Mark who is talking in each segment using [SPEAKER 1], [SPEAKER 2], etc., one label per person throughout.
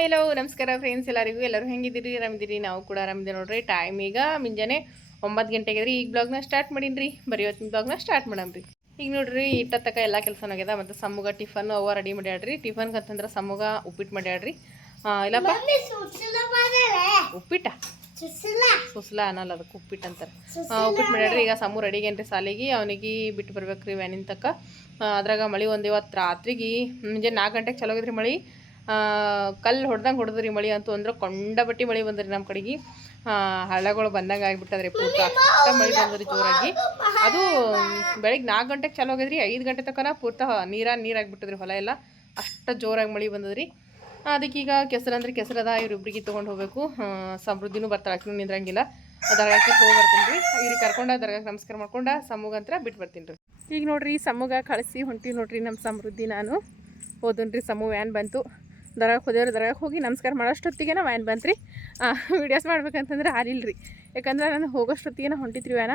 [SPEAKER 1] Hi hello ನಮಸ್ಕಾರ friends ಎಲ್ಲರಿಗೂ. ಎಲ್ಲರೂ ಹೆಂಗಿದ್ದೀರಿ? ಆರಾಮಿದ್ದೀರಿ? ನಾವು ಕೂಡ ಆರಾಮಿದ್ದೀವಿ ನೋಡ್ರಿ. ಟೈಮ್ ಈಗ ಮುಂಜಾನೆ ಒಂಬತ್ತು ಗಂಟೆಗೆ ರೀ ಈಗ ಬ್ಲಾಗ್ನ ಸ್ಟಾರ್ಟ್ ಮಾಡೀನಿ ಬರೀ ಇವತ್ತಿನ ಬ್ಲಾಗ್ನ ಸ್ಟಾರ್ಟ್ ಮಾಡಮ್ರಿ. ಈಗ ನೋಡ್ರಿ ಇಟ್ಟ ತಕ್ಕ ಎಲ್ಲ ಕೆಲಸ ಆಗ್ಯದ. ಮತ್ತು ಸಮ್ಮುಗ ಟಿಫನ್ ಅವ ರೆಡಿ ಮಾಡ್ಯಾಡ್ರಿ ಟಿಫನ್ಗೆ ಅಂತಂದ್ರೆ ಸಮ್ಮುಗ ಉಪ್ಪಿಟ್ಟು ಮಾಡ್ಯಾಡ್ರಿ ಇಲ್ಲಪ್ಪ. ಉಪ್ಪಿಟ್ಟ? ಸುಸ್ಲಾ ಅನ್ನಲ್ಲ ಅದಕ್ಕೆ ಉಪ್ಪಿಟ್ಟು ಅಂತಾರೆ. ಉಪ್ಪಿಟ್ಟು ಮಾಡ್ಯಾಡ್ರಿ ಈಗ ಸಮ್ಮು ರೆಡಿಗೇನ್ರಿ ಸಾಲಿಗೆ? ಅವನಿಗೆ ಬಿಟ್ಟು ಬರ್ಬೇಕ್ರಿ ವ್ಯಾನಿನ ತಕ್ಕ ಅದ್ರಾಗ ಮಳೆ ಒಂದು ಇವತ್ತು ರಾತ್ರಿಗೆ ಮುಂಜಾನೆ ನಾಲ್ಕು ಗಂಟೆಗೆ ಚಲೋ ಆಗಿದ್ರಿ ಮಳೆ. ಕಲ್ಲು ಹೊಡ್ದಂಗೆ ಹೊಡೆದ್ರಿ ಮಳೆ ಅಂತೂ ಅಂದ್ರೆ ಕೊಂಡಬಟ್ಟಿ ಮಳೆ ಬಂದ್ರಿ ನಮ್ಮ ಕಡೆಗೆ. ಹಳ್ಳಗಳು ಬಂದಂಗೆ ಆಗಿಬಿಟ್ಟದ್ರಿ ಪೂರ್ತ ಅಷ್ಟ ಮಳೆ ಬಂದ್ರಿ ಜೋರಾಗಿ. ಅದು ಬೆಳಿಗ್ಗೆ ನಾಲ್ಕು ಗಂಟೆಗೆ ಚಾಲು ಆಗಿದ್ರಿ ಐದು ಗಂಟೆ ತನಕ ಪೂರ್ತ ನೀರ ನೀರಾಗಿಬಿಟ್ಟದ್ರಿ ಹೊಲ ಎಲ್ಲ. ಅಷ್ಟು ಜೋರಾಗಿ ಮಳೆ ಬಂದದ್ರಿ. ಅದಕ್ಕೀಗ ಕೆಸರು ಅಂದ್ರೆ ಕೆಸರದ ಇವ್ರಿಬ್ರಿಗೆ ತೊಗೊಂಡು ಹೋಗ್ಬೇಕು. ಸಮೃದ್ಧಿನೂ ಬರ್ತಾಳೆ ಆಕಿನೂ ನಿಂದ್ರಂಗಿಲ್ಲ. ದರ್ಗಾಕ್ಕೆ ಹೋಗಿ ಬರ್ತೀನಿ ರೀ ಇವ್ರಿಗೆ ಕರ್ಕೊಂಡ ದರ್ಗಾಕ್ಕೆ ನಮಸ್ಕಾರ ಮಾಡ್ಕೊಂಡ ಸಮೂಗಂತ್ರ ಬಿಟ್ಟು ಬರ್ತೀನಿ ರೀ ಈಗ ನೋಡ್ರಿ ಸಮೂಗ ಕಳಿಸಿ ಹೊಂಟಿ ನೋಡ್ರಿ ನಮ್ಮ ಸಮೃದ್ಧಿ ನಾನು. ಹೋದನ್ರಿ ಸಮೂಹ ವ್ಯಾನ್ ಬಂತು. ದರ್ಗಾಕ್ಕೆ ಹೋದೇವ್ರಿ ದರಾಗ ಹೋಗಿ ನಮಸ್ಕಾರ ಮಾಡೋಷ್ಟೊತ್ತಿಗೆ ವ್ಯಾನ್ ಬಂತ್ರಿ. ವೀಡಿಯೋಸ್ ಮಾಡ್ಬೇಕಂತಂದ್ರೆ ಆರಿಲ್ರಿ ರೀ ಯಾಕಂದ್ರೆ ನಾನು ಹೋಗೋಷ್ಟೊತ್ತಿಗೆ ಹೊಂಟಿತ್ರಿ ವ್ಯಾನ.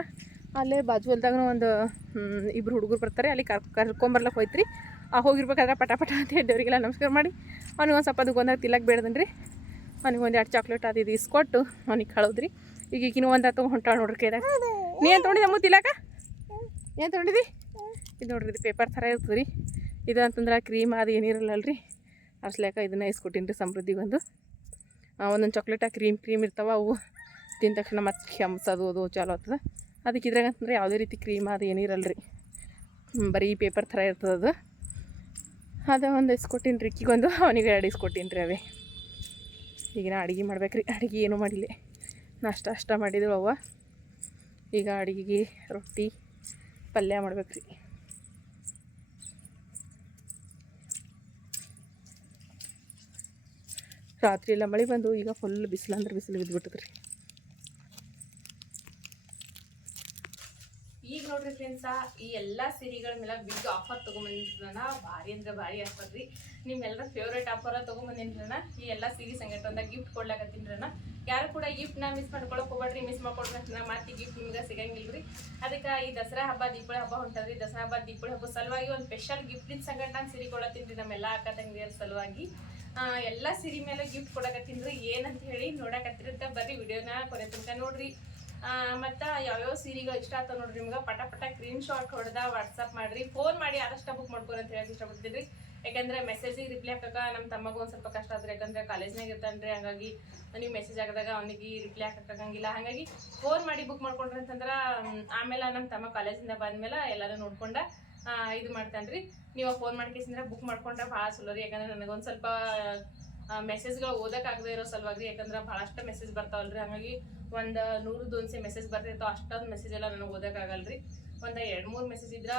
[SPEAKER 1] ಅಲ್ಲೇ ಬಾಜು ಹೊಲ್ದಾಗ ಒಂದು ಇಬ್ರು ಹುಡುಗರು ಬರ್ತಾರೆ. ಅಲ್ಲಿ ಕರ್ ಕರ್ಕೊಂಬರ್ಲಕ್ಕೆ ಹೋಯ್ತ್ರಿ. ಆ, ಹೋಗಿರ್ಬೇಕಾದ್ರೆ ಪಟ ಪಟ ಅಂತ ದೇವರಿಗೆಲ್ಲ ನಮಸ್ಕಾರ ಮಾಡಿ. ಅವ್ನಿಗೆ ಒಂದು ಸ್ವಲ್ಪ ಅದು ಗೊಂದಾಗ ತಿಲ್ಲಕ್ಕೆ ಬೇಡ್ದನ್ರಿ ಅವ್ನಿಗೆ ಒಂದು ಎರಡು ಚಾಕ್ಲೇಟ್ ಅದು ಇದು ಇಸ್ಕೊಟ್ಟು ಅವ್ನಿಗೆ ಕಳೋದ್ರಿ. ಈಗ ಈಗಿನ ಒಂದು ತೊಗೊಂಡು ಹೊಂಟಾಳ ನೋಡ್ರಿ ಕೈದಾಗ. ನೀ ಏನು ತೊಗೊಂಡಿದ್ದೆ ಅಮ್ಮ ತಿಲ್ಲಕ ಏನು ತೊಗೊಂಡಿದ್ದಿ? ಇದು ನೋಡ್ರಿ, ಇದು ಪೇಪರ್ ಥರ ಇರ್ತದೆ ರೀ ಇದು ಅಂತಂದ್ರೆ ಕ್ರೀಮ್ ಅದು ಏನಿರಲ್ಲಲ್ರಿ. ಅರ್ಸ್ಲಾಕ ಇದನ್ನ ಇಸ್ಕೊಟ್ಟಿನಿ ರೀ ಸಮೃದ್ಧಿಗೆ ಒಂದು ಒಂದೊಂದು ಚಾಕ್ಲೇಟ ಕ್ರೀಮ್ ಕ್ರೀಮ್ ಇರ್ತಾವೆ, ಅವು ತಿಂದ ತಕ್ಷಣ ಮತ್ತೆ ಕೆಮ್ಸೋದು ಅದು ಚಾಲು ಆಗ್ತದೆ. ಅದಕ್ಕೆ ಇದ್ರಾಗ ಅಂತಂದ್ರೆ ಯಾವುದೇ ರೀತಿ ಕ್ರೀಮ್ ಅದು ಏನಿರಲ್ಲ ರೀ ಬರೀ ಪೇಪರ್ ಥರ ಇರ್ತದೆ ಅದು. ಅದೇ ಒಂದು ಇಸ್ಕೊಟ್ಟಿನಿ ರೀ ಇಕ್ಕಿಗೊಂದು ಅವನಿಗೆ ಎರಡು ಇಸ್ಕೊಟ್ಟಿನಿ ರೀ ಅವೇ. ಈಗ ನಾ ಅಡುಗೆ ಮಾಡ್ಬೇಕು ರೀ ಅಡುಗೆ ಏನೂ ಮಾಡಿಲ್ಲ. ನಾಷ್ಟ ಅಷ್ಟ ಮಾಡಿದ್ರು ಅವ್ವ. ಈಗ ಅಡುಗೆಗೆ ರೊಟ್ಟಿ ಪಲ್ಯ ಮಾಡ್ಬೇಕು ರೀ ರಾತ್ರಿ ಎಲ್ಲ ಮಳೆ ಬಂದು ಈಗ ಫುಲ್ ಬಿಸಿಲು ಅಂದ್ರೆ ಬಿಸಿಲು ಬಿದ್ದುಬಿಟ್ಟದ್ರಿ ರೀ ಈಗ ನೋಡ್ರಿ ಫ್ರೆಂಡ್ಸ ಈ ಎಲ್ಲ ಸೀರೆಗಳ ಮೇಲೆ ಬಿಗ್ ಆಫರ್ ತೊಗೊಂಬಂದಿದ್ರಣ ಭಾರಿ ಅಂದ್ರೆ ಭಾರಿ ಆಫರ್ ರೀ. ನಿಮ್ಮೆಲ್ಲರ ಫೇವ್ರೇಟ್ ಆಫರ್ ತೊಗೊಂಬಂದಿನ್ರಣ ಈ ಎಲ್ಲ ಸೀರೆ ಒಂದಾಗ ಗಿಫ್ಟ್ ಕೊಡ್ಲಾಕತ್ತೀನ್ರಣ ಯಾರು ಕೂಡ ಗಿಫ್ಟ್ ನಾ ಮಿಸ್ ಮಾಡ್ಕೊಳಕ್ ಹೋಗ್ಬೇಡ್ರಿ ಮಿಸ್ ಮಾಡ್ಕೊಡ್ರಿ ಮತ್ತೆ ಗಿಫ್ಟ್ ನಿಮ್ಗೆ ರೀ ಅದಕ್ಕೆ ಈ ದಸರಾ ಹಬ್ಬ, ದೀಪಾವಳಿ ಹಬ್ಬ ಹೊಂಟದ್ರಿ. ದಸರಾ ಹಬ್ಬ, ದೀಪಾವಳಿ ಹಬ್ಬ ಸಲುವಾಗಿ ಒಂದು ಸ್ಪೆಷಲ್ ಗಿಫ್ಟಿನ ಸಂಗಟ ನಾನು ಸೀರೆ ಕೊಡತ್ತೀನಿ ನಮ್ಮೆಲ್ಲ ಅಕ್ಕ ತಂಗಿಯರ ಸಲುವಾಗಿ. ಎಲ್ಲ ಸಿರಿ ಮೇಲೆ ಗಿಫ್ಟ್ ಕೊಡಕತ್ತೀನಿ ಏನಂತ ಹೇಳಿ ನೋಡಕತ್ತಿರಂತ ಬರ್ರಿ ವಿಡಿಯೋನ ಕೊನೆ ತನಕ ನೋಡ್ರಿ. ಮತ್ತು ಯಾವ್ಯಾವ ಸೀರೆಗಳು ಇಷ್ಟ ಆತ ನೋಡ್ರಿ ನಿಮ್ಗೆ? ಪಟ ಪಟ ಸ್ಕ್ರೀನ್ ಶಾಟ್ ಹೊಡೆದ ವಾಟ್ಸಪ್ ಮಾಡ್ರಿ. ಫೋನ್ ಮಾಡಿ ಆದಷ್ಟು ಬುಕ್ ಮಾಡ್ಕೊರಿ ಅಂತ ಹೇಳಕ್ಕೆ ಇಷ್ಟಪಡ್ತೀನಿ ರೀ. ಯಾಕಂದ್ರೆ ಮೆಸೇಜಿಗೆ ರಿಪ್ಲೈ ಹಾಕಕ ನಮ್ಮ ತಮ್ಮಗೂ ಒಂದು ಸ್ವಲ್ಪ ಕಷ್ಟ ಆದ್ರೆ ಯಾಕಂದ್ರೆ ಕಾಲೇಜ್ನಾಗ ಇರ್ತಾನ್ರಿ ಹಂಗಾಗಿ ನೀವು ಮೆಸೇಜ್ ಹಾಕಿದಾಗ ಅವನಿಗೆ ರಿಪ್ಲೈ ಹಾಕಕ್ಕಾಗಂಗಿಲ್ಲ ಹಾಗಾಗಿ ಫೋನ್ ಮಾಡಿ ಬುಕ್ ಮಾಡ್ಕೊಂಡ್ರಿ ಅಂತಂದ್ರೆ ಆಮೇಲೆ ನಮ್ಮ ತಮ್ಮ ಕಾಲೇಜಿಂದ ಬಂದ್ಮೇಲೆ ಎಲ್ಲಾರು ನೋಡ್ಕೊಂಡ ಇದು ಮಾಡ್ತಾನ್ರಿ ನೀವು ಫೋನ್ ಮಾಡ್ಕೇಸಿಂದ್ರೆ ಬುಕ್ ಮಾಡ್ಕೊಂಡ್ರೆ ಭಾಳ ಚಲೋ ರೀ. ಯಾಕಂದ್ರೆ ನನಗೊಂದು ಸ್ವಲ್ಪ ಮೆಸೇಜ್ಗಳು ಓದಕ್ಕಾಗದೇ ಇರೋ ಸಲುವಾಗಿ ಯಾಕಂದ್ರೆ ಭಾಳಷ್ಟು ಮೆಸೇಜ್ ಬರ್ತಾವಲ್ರಿ ಹಾಗಾಗಿ ಒಂದು ನೂರು ದೋನ್ಸೆ ಮೆಸೇಜ್ ಬರ್ತಿರ್ತಾವೆ. ಅಷ್ಟೊಂದು ಮೆಸೇಜ್ ಎಲ್ಲ ನನಗೆ ರೀ. ಒಂದು ಎರಡು ಮೂರು ಮೆಸೇಜ್ ಇದ್ರೆ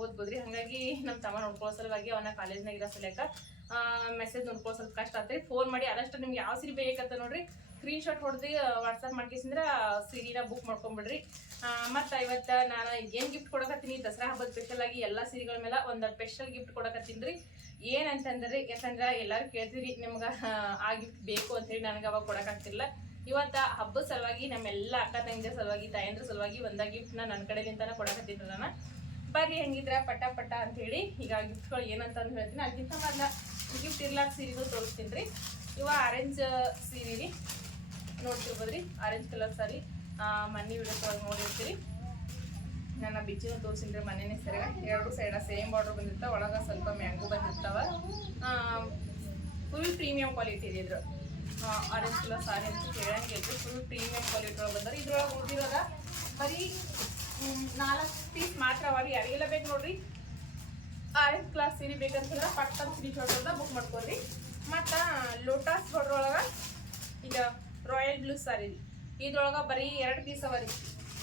[SPEAKER 1] ಓದ್ಬೋದು ರೀ. ಹಾಗಾಗಿ ನಮ್ಮ ತಮ್ಮ ನೋಡ್ಕೊಳ್ಳೋ ಸಲುವಾಗಿ ಅವನ ಕಾಲೇಜ್ನಾಗ ಇರೋ ಮೆಸೇಜ್ ನೋಡ್ಕೋ ಸ್ವಲ್ಪ ಕಷ್ಟ ಆಗ್ತದೆ ಫೋನ್ ಮಾಡಿ ಆದಷ್ಟು ನಿಮ್ಗೆ ಯಾವ ಸೀರೆ ಬೇಕಂತ ನೋಡ್ರಿ. ಸ್ಕ್ರೀನ್ ಶಾಟ್ ಹೊಡೆದು ವಾಟ್ಸಪ್ ಮಾಡ್ಕೇಸಿಂದ್ರೆ ಸೀರೆನ ಬುಕ್ ಮಾಡ್ಕೊಂಬಿಡ್ರಿ. ಮತ್ತು ಇವತ್ತು ನಾನು ಏನು ಗಿಫ್ಟ್ ಕೊಡಕತ್ತೀನಿ? ದಸರಾ ಹಬ್ಬದ ಸ್ಪೆಷಲ್ ಆಗಿ ಎಲ್ಲ ಸೀರೆಗಳ ಮೇಲೆ ಒಂದು ಸ್ಪೆಷಲ್ ಗಿಫ್ಟ್ ಕೊಡಕತ್ತೀನಿ ರೀ ಏನಂತಂದ್ರೆ? ಯಾಕಂದ್ರೆ ಎಲ್ಲರೂ ಕೇಳ್ತೀರಿ ನಿಮ್ಗೆ ಆ ಗಿಫ್ಟ್ ಬೇಕು ಅಂತೇಳಿ ನನಗೆ ಅವಾಗ ಕೊಡೋಕ್ಕಾಗ್ತಿಲ್ಲ ಇವತ್ತು ಹಬ್ಬದ ಸಲುವಾಗಿ ನಮ್ಮೆಲ್ಲ ಅಕ್ಕ ತಂಗಿಯ ಸಲುವಾಗಿ, ತಾಯಂದ್ರ ಸಲುವಾಗಿ ಒಂದ ಗಿಫ್ಟ್ನ ನನ್ನ ಕಡೆಲಿಂತಾನೆ ಕೊಡಕತ್ತಿದ್ರು ನಾನು. ಬರ್ರಿ ಹೆಂಗಿದ್ರ ಪಟ ಪಟ ಅಂತ ಹೇಳಿ ಈಗ ಗಿಫ್ಟ್ಗಳು ಏನಂತಂದು ಹೇಳ್ತೀನಿ. ಅದಕ್ಕಿಂತ ಮೊದಲ ಗಿಫ್ಟ್ ಇರ್ಲಾಕ್ ಸೀರೆನು ತೋರಿಸ್ತೀನಿ ರೀ. ಇವ ಆರೆಂಜ್ ಸೀರೆ ರೀ. ನೋಡ್ತಿರ್ಬೋದ್ರಿ ಆರೆಂಜ್ ಕಲರ್ ಸಾರಿ ಮನೆ ವಿಡಿಯೋಸ್ ನೋಡಿರ್ತೀರಿ. ನನ್ನ ಬಿಚ್ಚಿನ ತೋರಿಸಿನಿ ರೀ ಮನೆನೇ ಸರಿಯಾಗಿ. ಎರಡು ಸೈಡ ಸೇಮ್ ಬಾರ್ಡರ್ ಬಂದಿರ್ತಾವ, ಒಳಗೆ ಸ್ವಲ್ಪ ಮ್ಯಾಂಗೋ ಬಂದಿರ್ತಾವ. ಫುಲ್ ಪ್ರೀಮಿಯಂ ಕ್ವಾಲಿಟಿ ಇದೆ ಇದ್ರ ಆರೆಂಜ್ ಕಲರ್ ಸಾರಿ ಅಂತ ಕೇಳಂಗೆ ಫುಲ್ ಪ್ರೀಮಿಯಂ ಕ್ವಾಲಿಟಿ ಒಳಗೆ ಬಂದ್ರೆ. ಇದ್ರೊಳಗೆ ಉಳಿದಿರೋದ ಬರೀ ನಾಲ್ಕು ಪೀಸ್ ಮಾತ್ರ ಅವ ರೀ. ಯಾರಿಗೆಲ್ಲ ಬೇಕು ನೋಡ್ರಿ? ಆರೆಂಜ್ ಕ್ಲಾಸ್ ಸೀರೆ ಬೇಕಂತಂದ್ರೆ ಪಟ್ಟನ್ ಸೀರೆ ಹೊಡೆದ ಬುಕ್ ಮಾಡ್ಕೊರಿ ಮತ್ತು ಲೋಟಸ್ ಬಾರ್ಡರ್ ಒಳಗೆ ಈಗ ರಾಯಲ್ ಬ್ಲೂ ಸಾರಿ ರೀ. ಇದ್ರೊಳಗೆ ಬರೀ ಎರಡು ಪೀಸ್ ಅವ ರೀ.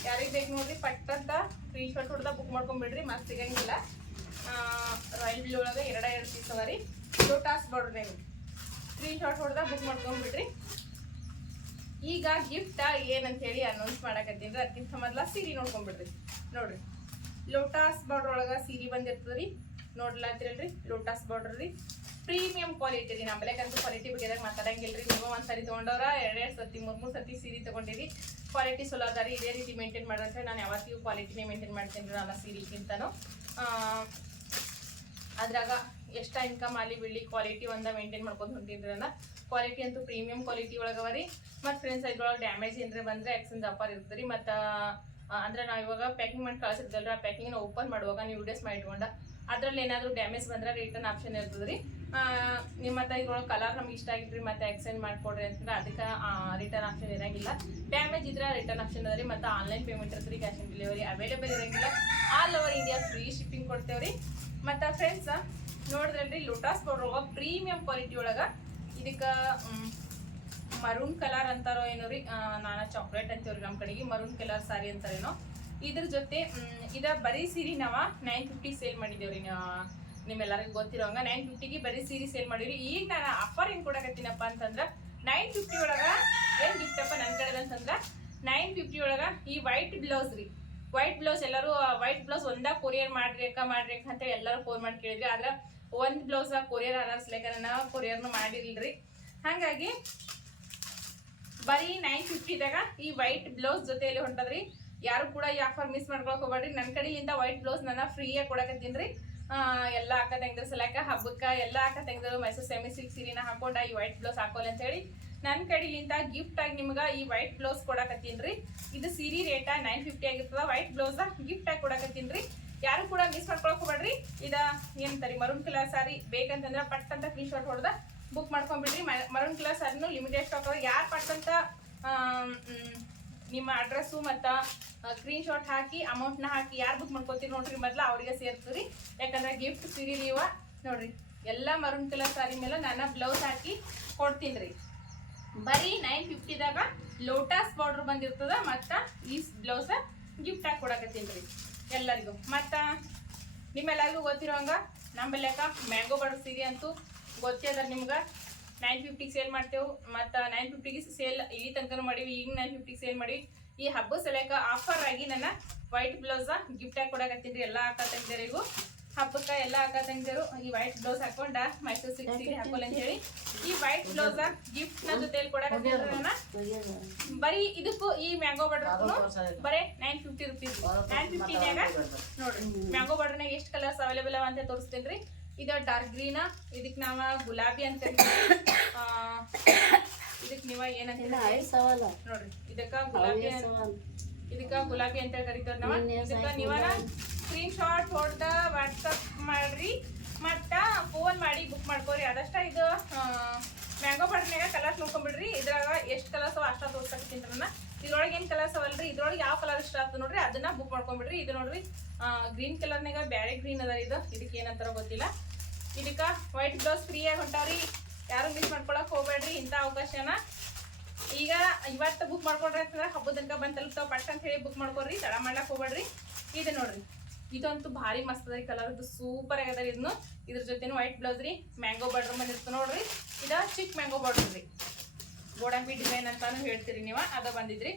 [SPEAKER 1] ಯಾರಿಗೆ ಬೇಕು ನೋಡ್ರಿ ಪಟ್ಟಂತ ಸ್ಕ್ರೀನ್ ಶಾಟ್ ಹೊಡೆದ ಬುಕ್ ಮಾಡ್ಕೊಂಬಿಡ್ರಿ ಮತ್ತೆ ಸಿಗಂಗಿಲ್ಲ. ರಾಯಲ್ ಬ್ಲೂ ಒಳಗೆ ಎರಡ, ಎರಡು ಪೀಸ್ ಅವ ರೀ. Lotus border name screenshot ಹೊಡೆದ ಬುಕ್ ಮಾಡ್ಕೊಂಬಿಡ್ರಿ. ಈಗ ಗಿಫ್ಟ್ ಏನಂತ ಹೇಳಿ ಅನೌನ್ಸ್ ಮಾಡಕತ್ತೀನಿ ಅದಕ್ಕಿಂತ ಮೊದಲ ಸೀರೆ ನೋಡ್ಕೊಂಬಿಡ್ರಿ. ನೋಡ್ರಿ. ಲೋಟಾಸ್ ಬಾರ್ಡ್ರ್ ಒಳಗೆ ಸೀರೆ ಬಂದಿರ್ತದ್ರಿ. ನೋಡ್ಲಾತಿರಲ್ರಿ ಲೋಟಸ್ ಬಾರ್ಡರ್ ರೀ. ಪ್ರೀಮಿಯಂ ಕ್ವಾಲಿಟಿ ರೀ ನಮ್ಮಲೆಕ್ಕಂತೂ ಕ್ವಾಲಿಟಿ ಬಗ್ಗೆ ಮಾತಾಡಂಗಿಲ್ಲ ರೀ ನೀವು ಒಂದು ಸರಿ ತೊಗೊಂಡವ್ರ ಎರಡೆರಡು ಸತಿ, ಮೂರು ಮೂರು ಸತಿ ಸೀರೆ ತೊಗೊಂಡಿರಿ. ಕ್ವಾಲಿಟಿ ಚಲೋ ಅದ ರೀ ಇದೇ ರೀತಿ ಮೇಂಟೈನ್ ಮಾಡಿದ್ರೆ ನಾನು ಯಾವತ್ತಿಗೂ ಕ್ವಾಲಿಟಿನೇ ಮೇಂಟೈನ್ ಮಾಡ್ತೀನಿ ರೀ ನನ್ನ ಸೀರೆಗಿಂತನೂ. ಅದ್ರಾಗ ಎಷ್ಟ ಇನ್ಕಮ್ ಅಲ್ಲಿ ಬಿಡ್ಲಿ ಕ್ವಾಲಿಟಿ ಒಂದ ಮೇಂಟೈನ್ ಮಾಡ್ಕೊಂಡು ಹೊಂಟಿದ್ರಲ್ಲ ಕ್ವಾಲಿಟಿ ಅಂತೂ ಪ್ರೀಮಿಯಂ ಕ್ವಾಲಿಟಿ ಒಳಗವ ರೀ. ಮತ್ತು ಫ್ರೆಂಡ್ಸ್ ಇದ್ರೊಳಗೆ ಡ್ಯಾಮೇಜ್ ಏನರ ಬಂದ್ರೆ ಎಕ್ಸ್ಚೇಂಜ್ ಆಫರ್ ಇರ್ತದೆ ರೀ ಮತ್ತು ಅಂದ್ರೆ ನಾವು ಇವಾಗ ಪ್ಯಾಕಿಂಗ್ ಮಾಡಿ ಕಳ್ಸಿದ್ದಲ್ರಿ ಆ ಪ್ಯಾಕಿಂಗ್ನ ಓಪನ್ ಮಾಡುವಾಗ ನೀವು ವಿಡಿಯೋಸ್ ಮಾಡಿ ಇಟ್ಕೊಂಡ. ಅದ್ರಲ್ಲಿ ಏನಾದರೂ ಡ್ಯಾಮೇಜ್ ಬಂದ್ರೆ ರಿಟರ್ನ್ ಆಪ್ಷನ್ ಇರ್ತದೆ ರೀ ನಿಮ್ಮ ಹತ್ರ ಇದ್ರೊಳಗೆ ಕಲರ್ ನಮ್ಗೆ ಇಷ್ಟ ಆಗಿದ್ರಿ ಮತ್ತೆ ಎಕ್ಸ್ಚೇಂಜ್ ಮಾಡ್ಕೊಡ್ರಿ ಅಂತಂದ್ರೆ ಅದಕ್ಕೆ ರಿಟರ್ನ್ ಆಪ್ಷನ್ ಇರಂಗಿಲ್ಲ. ಡ್ಯಾಮೇಜ್ ಇದ್ರೆ ರಿಟರ್ನ್ ಆಪ್ಷನ್ ಅದ ರೀ, ಮತ್ತು ಆನ್ಲೈನ್ ಪೇಮೆಂಟ್ ಇರ್ತದೆ ಕ್ಯಾಶ್ ಆನ್ ಡೆಲಿವರಿ ಅವೈಲೇಬಲ್ ಇರಂಗಿಲ್ಲ. All over India free shipping ಕೊಡ್ತೇವ್ರಿ. ಮತ್ತು ಫ್ರೆಂಡ್ಸ್ ನೋಡಿದ್ರಲ್ರಿ ಲೋಟಾಸ್ ಪೌಡರ್ ಒಳಗೆ ಪ್ರೀಮಿಯಂ ಕ್ವಾಲಿಟಿ ಒಳಗೆ ಇದಕ್ಕೆ ಮರೂನ್ ಕಲರ್ ಅಂತಾರೋ ಏನೋ ರೀ ನಾನಾ ಚಾಕ್ಲೇಟ್ ಅಂತೀವ್ರಿ ನಮ್ಮ ಕಡೆಗೆ ಮರೂನ್ ಕಲರ್ ಸಾರಿ ಅಂತಾರೇನೋ. ಇದ್ರ ಜೊತೆ ಇದ ಬರೀ ಸೀರೆ ನಾವ ನೈನ್ ಫಿಫ್ಟಿ ಸೇಲ್ ಮಾಡಿದೇವ್ರಿ ನಿಮ್ಮೆಲ್ಲರಿಗೂ ಗೊತ್ತಿರೋಂಗ ನೈನ್ ಫಿಫ್ಟಿಗೆ ಬರೀ ಸೀರೆ ಸೇಲ್ ಮಾಡಿವ್ರಿ. ಈಗ ನಾನು ಆಫರ್ ಏನ್ ಕೊಡಕತ್ತೀನಪ್ಪ ಅಂತಂದ್ರ ನೈನ್ ಫಿಫ್ಟಿ ಒಳಗ ಏನ್ ಅಪ್ಪ ನನ್ನ ಕಡೆ ಅಂತಂದ್ರ ನೈನ್ ಫಿಫ್ಟಿ ಒಳಗ ಈ ವೈಟ್ ಬ್ಲೌಸ್ ರೀ. ವೈಟ್ ಬ್ಲೌಸ್ ಎಲ್ಲರೂ ವೈಟ್ ಬ್ಲೌಸ್ ಒಂದ ಕೊರಿಯರ್ ಮಾಡ್ರಿ ಅಕ್ಕ ಮಾಡ್ರಿ ಅಂತ ಎಲ್ಲರೂ ಫೋನ್ ಮಾಡಿ ಕೇಳಿದ್ರಿ ಆದ್ರ ಒಂದ್ ಬ್ಲೌಸ್ ಕೊರಿಯರ್ ಅನ್ನಿಸ್ಲೇಕ ನಾನು ಕೊರಿಯರ್ನು ರೀ ಹಾಗಾಗಿ ಬರೀ ನೈನ್ ಫಿಫ್ಟಿದಾಗ ಈ ವೈಟ್ ಬ್ಲೌಸ್ ಜೊತೆಯಲ್ಲಿ ಹೊಂಟದ್ರಿ. ಯಾರು ಕೂಡ ಈ ಆಫರ್ ಮಿಸ್ ಮಾಡ್ಕೊಳಕ್ ಹೋಗ್ಬೇಡ್ರಿ. ನನ್ನ ಕಡೆಯಿಂದ ವೈಟ್ ಬ್ಲೌಸ್ ನನ್ನ ಫ್ರೀಯಾಗಿ ಕೊಡಕತ್ತೀನಿ ಎಲ್ಲ ಅಕ್ಕ ತೆಗೆದ್ರು ಸಲಕ ಹಬ್ಬಕ್ಕ ಎಲ್ಲ ಅಕ್ಕ ತೆಗೆದ್ರು ಮೈಸೂರು ಸೆಮಿ ಸಿಲ್ಕ್ ಸೀರೆನ ಹಾಕೊಂಡ ಈ ವೈಟ್ ಬ್ಲೌಸ್ ಹಾಕೋಲ್ಲ ಅಂತ ಹೇಳಿ ನನ್ನ ಕಡೆಯಿಂದ ಗಿಫ್ಟ್ ಆಗಿ ನಿಮ್ಗೆ ಈ ವೈಟ್ ಬ್ಲೌಸ್ ಕೊಡಕತ್ತೀನಿ ಇದು ಸೀರೆ ರೇಟ ನೈನ್ ಫಿಫ್ಟಿ ಆಗಿರ್ತದ. ವೈಟ್ ಬ್ಲೌಸ್ ಗಿಫ್ಟ್ ಆಗಿ ಕೊಡಕತ್ತೀನಿ ಯಾರು ಕೂಡ ಮಿಸ್ ಮಾಡ್ಕೊಳಕ್ ಹೋಗ್ಬೇಡ್ರಿ. ಇದ ಏನಂತಾರಿ ಮರೂನ್ ಕಲರ್ ಸಾರಿ ಬೇಕಂತಂದ್ರೆ ಪಟ್ ಅಂತ ಫ್ರೀ ಶಾರ್ಟ್ ಹೊಡೆದ ಬುಕ್ ಮಾಡ್ಕೊಂಡ್ಬಿಡ್ರಿ ಮರೂನ್ ಕಲರ್ ಸಾರಿನೂ ಲಿಮಿಟೆಡ್ ಸ್ಟಾಕ್ ಯಾರು ಪಟ್ ಅಂತ ನಿಮ್ಮ ಅಡ್ರೆಸ್ ಮತ್ತು ಸ್ಕ್ರೀನ್ ಶಾಟ್ ಹಾಕಿ ಅಮೌಂಟ್ನ ಹಾಕಿ ಯಾರು ಬುಕ್ ಮಾಡ್ಕೋತೀರಿ ನೋಡ್ರಿ ಮೊದ್ಲು ಅವ್ರಿಗೆ ಸೇರ್ತೀರಿ ಯಾಕಂದ್ರೆ ಗಿಫ್ಟ್ ಸಿರಿ ನೀವ, ನೋಡ್ರಿ, ಎಲ್ಲ ಮರೂನ್ ಕಲರ್ ಸಾರಿ ಮೇಲೆ ನಾನು ಬ್ಲೌಸ್ ಹಾಕಿ ಕೊಡ್ತೀನಿ ರೀ ಬರೀ ನೈನ್ ಫಿಫ್ಟಿದಾಗ ಲೋಟಸ್ ಪೌಡರ್ ಬಂದಿರ್ತದ, ಮತ್ತು ಈ ಬ್ಲೌಸ ಗಿಫ್ಟ್ ಹಾಕಿ ಕೊಡಕತ್ತೀನಿ ರೀ ಎಲ್ಲರಿಗೂ. ಮತ್ತು, ನಿಮ್ಮೆಲ್ಲರಿಗೂ ಗೊತ್ತಿರೋಂಗ ಲೆಕ್ಕ ಮ್ಯಾಂಗೋ ಬಡರ್ ಸೀರೆ ಅಂತೂ ಗೊತ್ತೇ ಅದ ನಿಮ್ಗೆ. ನೈನ್ ಫಿಫ್ಟಿಗೆ ಸೇಲ್ ಮಾಡ್ತೇವೆ. ಮತ್ತು ನೈನ್ ಫಿಫ್ಟಿಗೆ ಸೇಲ್ ಇಲ್ಲಿ ತನಕ ಮಾಡೀವಿ ಈಗ ನೈನ್ ಫಿಫ್ಟಿಗೆ ಸೇಲ್ ಮಾಡಿ ಈ ಹಬ್ಬ ಸಲಕ ಆಫರ್ ಆಗಿ ನನ್ನ ವೈಟ್ ಬ್ಲೌಸ ಗಿಫ್ಟ್ ಆಗಿ ಕೊಡಕತ್ತೀನಿ ಎಲ್ಲ ಅಕ್ಕ ತಂಗಿದರಿಗೂ. ಹಬ್ಬಕ್ಕ ಎಲ್ಲ ಅಕ್ಕ ತಂಗಿದರು ಈ ವೈಟ್ ಬ್ಲೌಸ್ ಹಾಕೊಂಡ ಮೈಸೂರು ಸಿಲ್ಕ್ ಸೀರೆ ಹಾಕೋಲ್ಲ ಅಂತ ಹೇಳಿ ಈ ವೈಟ್ ಬ್ಲೌಸ ಗಿಫ್ಟ್ನ ಜೊತೆಲಿ ಕೊಡಕತ್ತೀನಿ ಬರೀ ಇದಕ್ಕೂ ಈ ಮ್ಯಾಂಗೋ ಬಾರ್ಡರ್ ಬರೇ ನೈನ್ ಫಿಫ್ಟಿ ರುಪೀಸ್ ನೈನ್ ಫಿಫ್ಟಿನ್ಯಾಗ ನೋಡ್ರಿ ಮ್ಯಾಂಗೋ ಬಾರ್ಡರ್ನಾಗ ಎಷ್ಟು ಕಲರ್ಸ್ ಅವೈಲೇಬಲ್ ಅವ ಅಂತ ತೋರಿಸ್ತೇನೆ ರೀ ಇದು ಡಾರ್ಕ್ ಗ್ರೀನ್ ಇದಕ್ಕೆ ನಾವ ಗುಲಾಬಿ ಅಂತ ಇದಕ್ಕೆ ನೀವ ಏನಂತ ನೋಡ್ರಿ ಇದಕ್ಕ ಗುಲಾಬಿ ಇದಕ್ಕ ಗುಲಾಬಿ ಅಂತ ಕರಿತಾರ ನಾವ. ಇದಕ್ಕ ನೀವ ಸ್ಕ್ರೀನ್ ಶಾಟ್ ಹೊಡ್ದ ವಾಟ್ಸಪ್ ಮಾಡ್ರಿ. ಮತ್ತ ಫೋನ್ ಮಾಡಿ ಬುಕ್ ಮಾಡ್ಕೋರಿ. ಅದಷ್ಟ ಇದು ಮ್ಯಾಂಗೋ ಬಟರ್ನಾಗ ಕಲರ್ಸ್ ನೋಡ್ಕೊಂಡ್ಬಿಡ್ರಿ ಇದ್ರಾಗ ಎಷ್ಟು ಕಲರ್ಸ್ ಅಷ್ಟ ತೋರ್ಸಕತ್ತೀನಿ ನನ್ನ ಇದ್ರೊಳಗೆ ಏನ್ ಕಲರ್ಸ್ ಅವಲ್ರಿ? ಇದ್ರೊಳಗೆ ಯಾವ ಕಲರ್ ಇಷ್ಟ ಆಗ್ತದೆ ನೋಡ್ರಿ? ಅದನ್ನ ಬುಕ್ ಮಾಡ್ಕೊಂಡ್ಬಿಡ್ರಿ ಇದು ನೋಡ್ರಿ ಗ್ರೀನ್ ಕಲರ್ನಾಗ ಬ್ಯಾರೆ ಗ್ರೀನ್ ಅದ ಇದು. ಇದಕ್ಕೆ ಏನಂತಾರ ಗೊತ್ತಿಲ್ಲ. ಇದಕ್ಕ ವೈಟ್ ಬ್ಲೌಸ್ ಫ್ರೀ ಆಗಿ ಹೊಂಟಾವ್ರಿ. ಯಾರು ಮಿಸ್ ಮಾಡ್ಕೊಳಕ್ ಹೋಗ್ಬೇಡ್ರಿ. ಇಂಥ ಅವಕಾಶನ. ಈಗ ಇವತ್ತು ಬುಕ್ ಮಾಡ್ಕೊಂಡ್ರಿ ಅಂತಂದ್ರೆ ಹಬ್ಬದ ತನಕ ಬಂದ್ ತಲುಪ್ತಾವ ಪಟ್ ಅಂತ ಹೇಳಿ ಬುಕ್ ಮಾಡ್ಕೊಡ್ರಿ. ತಡ ಮಾಡ್ಲಾಕ್ ಹೋಗ್ಬೇಡ್ರಿ. ಇದು ನೋಡ್ರಿ. ಇದಂತೂ ಭಾರಿ ಮಸ್ತ್ ಅದ ಕಲರ್ ಸೂಪರ್ ಆಗದ ಇದನ್ನು ಇದ್ರ ಜೊತೆನೂ ವೈಟ್ ಬ್ಲೌಸ್ ರೀ. ಮ್ಯಾಂಗೋ ಬಾರ್ಡರ್ ಬಂದಿರ್ತ ನೋಡ್ರಿ. ಇದ ಚಿಕ್ ಮ್ಯಾಂಗೋ ಬಾರ್ಡರ್ ರೀ. ಗೋಡಂಬಿ ಡಿಸೈನ್ ಅಂತಾನು ಹೇಳ್ತೀರಿ ನೀವು, ಅದ ಬಂದಿದ್ರಿ.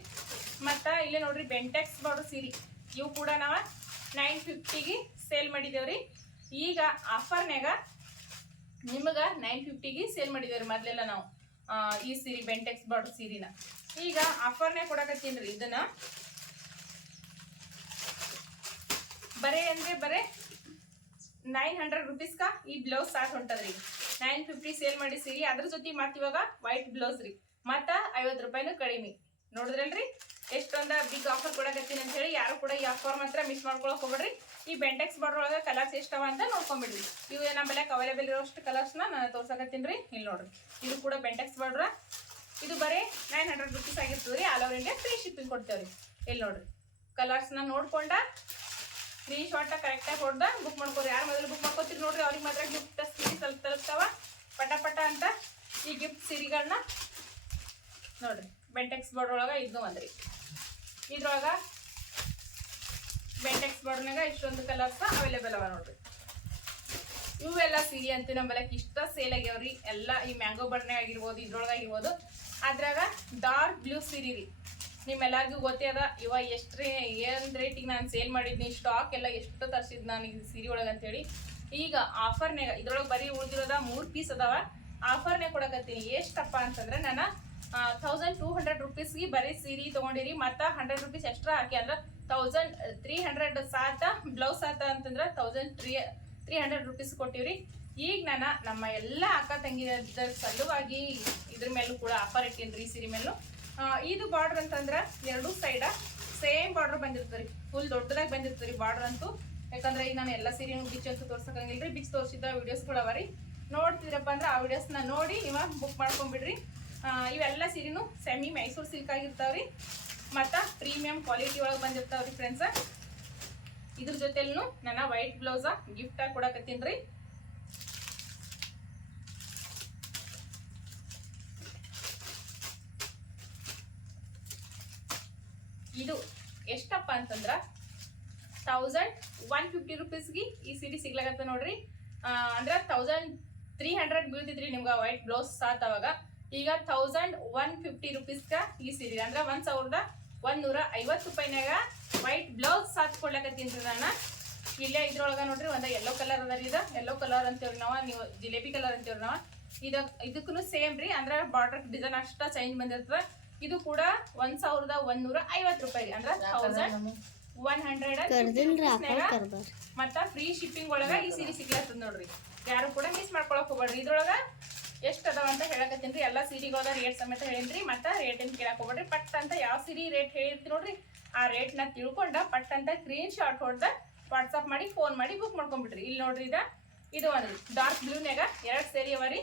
[SPEAKER 1] ಮತ್ತ ಇಲ್ಲೇ ನೋಡ್ರಿ ಬೆಂಟೆಕ್ಸ್ ಬಾರ್ಡರ್ ಸೀರೆ. ಇವು ಕೂಡ ನಾವ ನೈನ್ ಫಿಫ್ಟಿಗೆ ಸೇಲ್ ಮಾಡಿದೇವ್ರಿ. ಈಗ ಆಫರ್ನ್ಯಾಗ ನಿಮಗ ನೈನ್ ಫಿಫ್ಟಿಗೆ ಸೇಲ್ ಮಾಡಿದೇವ್ರಿ ಮೊದ್ಲೆಲ್ಲ ನಾವು ಈ ಸೀರೆ ಬೆಂಟೆಕ್ಸ್ ಬಾರ್ಡರ್ ಸೀರಿನ. ಈಗ ಆಫರ್ನ್ಯಾಗ ಕೊಡಕತ್ತೀನಿ ರೀ ಇದನ್ನ. ಬರೇ ಅಂದ್ರೆ ಬರೇ ನೈನ್ ಹಂಡ್ರೆಡ್ ರುಪೀಸ್ಗ ಈ ಬ್ಲೌಸ್ ಸಾಕ್ ಹೊಂಟದ್ರಿ. ನೈನ್ ಫಿಫ್ಟಿ ಸೇಲ್ ಮಾಡಿ ಸೀರೆ. ಅದ್ರ ಜೊತೆ ಮತ್ ಇವಾಗ ವೈಟ್ ಬ್ಲೌಸ್ ರೀ. ಮತ್ತ ಐವತ್ತು ರೂಪಾಯಿನೂ ಕಡಿಮೆ. ನೋಡಿದ್ರಲ್ರಿ? ಎಷ್ಟೊಂದ ಬಿಗ್ ಆಫರ್ ಕೊಡಕತ್ತೀನಿ ಅಂತ ಹೇಳಿ ಯಾರು ಕೂಡ ಈ ಆಫರ್ ಮಾತ್ರ ಮಿಸ್ ಮಾಡ್ಕೊಳಕ್ ಹೋಗ್ಬೇಡ್ರಿ. ಈ ಬೆಂಟೆಕ್ಸ್ ಬಾರ್ಡರ್ ಒಳಗ ಕಲರ್ಸ್ ಎಷ್ಟವ ಅಂತ ನೋಡ್ಕೊಂಬಿಡ್ರಿ. ಇವು ನಮ್ಮಲ್ಲಿ ಅವೈಲೇಬಲ್ ಇರೋಷ್ಟು ಕಲರ್ಸ್ನ ನಾನು ತೋರ್ಸಕತ್ತೀನಿ ರೀ. ಇಲ್ಲಿ ನೋಡ್ರಿ. ಇದು ಕೂಡ ಬೆಂಟೆಕ್ಸ್ ಬಾರ್ಡ್ರ ಇದು ಬರೀ ನೈನ್ ಹಂಡ್ರೆಡ್ ರುಪೀಸ್ ಆಗಿರ್ತದೆ ರೀ. All over India free shipping ಕೊಡ್ತೇವೆ ರೀ ಇಲ್ಲಿ ನೋಡ್ರಿ. ಕಲರ್ಸ್ನ ನೋಡ್ಕೊಂಡ ಸ್ಕ್ರೀನ್ ಶಾಟ್ ಕರೆಕ್ಟಾಗಿ ಹೊಡೆದ ಬುಕ್ ಮಾಡ್ಕೊರಿ. ಯಾರು ಮೊದಲು ಬುಕ್ ಮಾಡ್ಕೊತೀರಿ ನೋಡ್ರಿ. ಅವ್ರಿಗೆ ಮಾತ್ರ ಗಿಫ್ಟ್ ಸೀರೆ ಸ್ವಲ್ಪ ತಲುಪ್ತಾವ. ಪಟ ಪಟ ಅಂತ ಈ ಗಿಫ್ಟ್ ಸೀರೆಗಳನ್ನ ನೋಡ್ರಿ ಬೆಂಟೆಕ್ಸ್ ಬೋರ್ಡ್ ಒಳಗ ಇದು ಒಂದ್ರಿ. ಇದ್ರೊಳಗ ಬೆಂಟೆಕ್ಸ್ ಬೋರ್ಡ್ನಾಗ ಇಷ್ಟೊಂದು ಕಲರ್ಸ್ ಅವೈಲೇಬಲ್ ಅವ ನೋಡ್ರಿ. ಇವೆಲ್ಲ ಸೀರೆ ಅಂತ ನಮ್ಮಲ್ಲಕ್ಕೆ ಇಷ್ಟ ಸೇಲ್ ಆಗ್ಯಾವ್ರಿ. ಎಲ್ಲ ಈ ಮ್ಯಾಂಗೋ ಬಣ್ಣ ಆಗಿರ್ಬೋದು, ಇದ್ರೊಳಗೆ ಆಗಿರ್ಬೋದು. ಅದ್ರಾಗ ಡಾರ್ಕ್ ಬ್ಲೂ ಸೀರೆ ರೀ. ನಿಮ್ಮೆಲ್ಲರಿಗೂ ಗೊತ್ತೇ ಅದ, ಇವ ಎಷ್ಟು ಏನ್ ರೇಟಿಗೆ ನಾನು ಸೇಲ್ ಮಾಡಿದ್ನಿ ಸ್ಟಾಕ್ ಎಲ್ಲ ಎಷ್ಟು ತರ್ಸಿದ್ ನಾನು ಈ ಸೀರೆ ಒಳಗೆ ಅಂತೇಳಿ. ಈಗ ಆಫರ್ನಾಗ ಇದ್ರೊಳಗೆ ಬರೀ ಉಳಿದಿರೋದ ಮೂರು ಪೀಸ್ ಅದಾವ. ಆಫರ್ನೇ ಕೊಡಕತ್ತೀನಿ. ಎಷ್ಟಪ್ಪ ಅಂತಂದ್ರೆ, ನಾನು ತೌಸಂಡ್ ಟೂ ಹಂಡ್ರೆಡ್ ರುಪೀಸ್ಗೆ ಬರೀ ಸೀರೆ ತೊಗೊಂಡಿರಿ. ಮತ್ತು ಹಂಡ್ರೆಡ್ ರುಪೀಸ್ ಎಕ್ಸ್ಟ್ರಾ ಹಾಕಿ ಅಂದ್ರೆ ತೌಸಂಡ್ ತ್ರೀ ಹಂಡ್ರೆಡ್ ಸಾತ ಬ್ಲೌಸ್ ಆತ ಅಂತಂದ್ರೆ thousand three three hundred rupees ಕೊಟ್ಟಿವ್ರಿ. ಈಗ ನಾನು ನಮ್ಮ ಎಲ್ಲ ಅಕ್ಕ ತಂಗಿಯರ ಸಲುವಾಗಿ ಇದ್ರ ಮೇಲೂ ಕೂಡ ಆಫರ್ ಇಟ್ಟೀನಿ ಈ ಸೀರೆ ಮೇಲೂ. ಇದು ಬಾರ್ಡ್ರ್ ಅಂತಂದ್ರೆ ಎರಡೂ ಸೈಡ ಸೇಮ್ ಬಾರ್ಡ್ರ್ ಬಂದಿರ್ತದೆ ಫುಲ್ ದೊಡ್ಡದಾಗಿ ಬಂದಿರ್ತದೆ ಬಾರ್ಡ್ರ್ ಅಂತೂ. ಯಾಕಂದ್ರೆ ಈಗ ನಾನು ಎಲ್ಲ ಸೀರೆನೂ ಬಿಚ್ ಅಂತೂ ರೀ ಬಿಚ್ ತೋರಿಸಿದ ವಿಡಿಯೋಸ್ಗಳು ಅವ ರೀ. ನೋಡ್ತಿದ್ರಪ್ಪ ಅಂದ್ರೆ ಆ ವಿಡಿಯೋಸ್ನ ನೋಡಿ ಇವಾಗ ಬುಕ್ ಮಾಡ್ಕೊಂಬಿಡ್ರಿ. ಇವೆಲ್ಲ ಸೀರೆನು ಸೆಮಿ ಮೈಸೂರು ಸಿಲ್ಕ್ ಆಗಿರ್ತಾವ್ರಿ. ಮತ್ತು ಪ್ರೀಮಿಯಂ ಕ್ವಾಲಿಟಿ ಒಳಗೆ ಬಂದಿರ್ತಾವ್ರಿ ಫ್ರೆಂಡ್ಸ ಇದ್ರ ಜೊತೆಲೂ ನನ್ನ ವೈಟ್ ಬ್ಲೌಸ ಗಿಫ್ಟ್ ಆಗಿ ಕೊಡಕತ್ತೀನಿ ರೀ. ಇದು ಎಷ್ಟಪ್ಪ ಅಂತಂದ್ರ ತೌಸಂಡ್ ಒನ್ ಫಿಫ್ಟಿ ರುಪೀಸ್ಗೆ ಈ ಸೀರೆ ಸಿಗ್ಲಾಗತ್ತ ನೋಡ್ರಿ. ಅಂದ್ರ ತೌಸಂಡ್ ತ್ರೀ ಹಂಡ್ರೆಡ್ ಬೀಳ್ತಿದ್ರಿ ನಿಮ್ಗೆ ವೈಟ್ ಬ್ಲೌಸ್ ಸಾತ್ ಅವಾಗ. ಈಗ ತೌಸಂಡ್ ಒನ್ ಫಿಫ್ಟಿ ರುಪೀಸ್ಗ ಈ ಸೀರೆ. ಅಂದ್ರ ಒಂದ್ ಸಾವಿರದ ಒಂದ್ ನೂರ ಐವತ್ತು ರೂಪಾಯಿನಾಗ ವೈಟ್ ಬ್ಲೌಸ್ ಸಾತ್ ಕೊಡ್ಲಕತ್ತೀನಿ ನಾನು. ಇಲ್ಲೇ ಇದ್ರೊಳಗ ನೋಡ್ರಿ ಒಂದ ಯೆಲ್ಲೋ ಕಲರ್ ಅದ ರೀ ಇದು. ಯೆಲ್ಲೋ ಕಲರ್ ಅಂತೇವ್ರಿ ನಾವ ನೀವು ಜಿಲೇಬಿ ಕಲರ್ ಅಂತೇವ್ರಿ ನಾವ. ಇದ ಇದಕ್ಕೂ ಸೇಮ್ ರೀ. ಅಂದ್ರೆ ಬಾರ್ಡರ್ ಡಿಸೈನ್ ಅಷ್ಟ ಚೇಂಜ್ ಬಂದಿರ್ತದ. ಇದು ಕೂಡ ಒಂದ್ ಸಾವಿರದ ಒಂದ್ ನೂರ ಐವತ್ತು ರೂಪಾಯಿ. ಅಂದ್ರೆ ಅಂದ್ರ ತೌಸಂಡ್ ಒನ್ ಹಂಡ್ರೆಡ್ ಮತ್ತ ಫ್ರೀ ಶಿಪ್ಪಿಂಗ್ ಒಳಗ ಈ ಸೀರೆ ಸಿಗ್ಲತ್ತದ ನೋಡ್ರಿ. ಯಾರು ಕೂಡ ಮಿಸ್ ಮಾಡ್ಕೊಳಕ್ ಹೋಗ್ಬೇಡ್ರಿ ಇದ್ರೊಳಗ ಎಷ್ಟ್ ಅದಾವ ಅಂತ ಹೇಳಕತ್ತೀನಿ ಎಲ್ಲಾ ಹೋದ ರೇಟ್ ಸಮೇತ ಹೇಳಿನ್ರಿ ಮತ್ತ ರೇಟ್ ಏನು ಕೇಳಕ್ ಹೋಗ್ಬೇಡ್ರಿ. ಪಟ್ ಅಂತ ಯಾವ ಸೀರೆ ರೇಟ್ ಹೇಳಿರ್ತೀವಿ ನೋಡ್ರಿ. ಆ ರೇಟ್ನ ತಿಳ್ಕೊಂಡ ಪಟ್ ಅಂತ ಸ್ಕ್ರೀನ್ ಶಾಟ್ ಹೊಡ್ದ ವಾಟ್ಸಪ್ ಮಾಡಿ ಫೋನ್ ಮಾಡಿ ಬುಕ್ ಮಾಡ್ಕೊಂಡ್ಬಿಡ್ರಿ ಇಲ್ಲಿ ನೋಡ್ರಿ ಇದ ಇದು ಒಂದ್ರಿ ಡಾರ್ಕ್ ಬ್ಲೂನ್ಯಾಗ ಎರಡು ಸೇರಿ ಅವ ರೀ.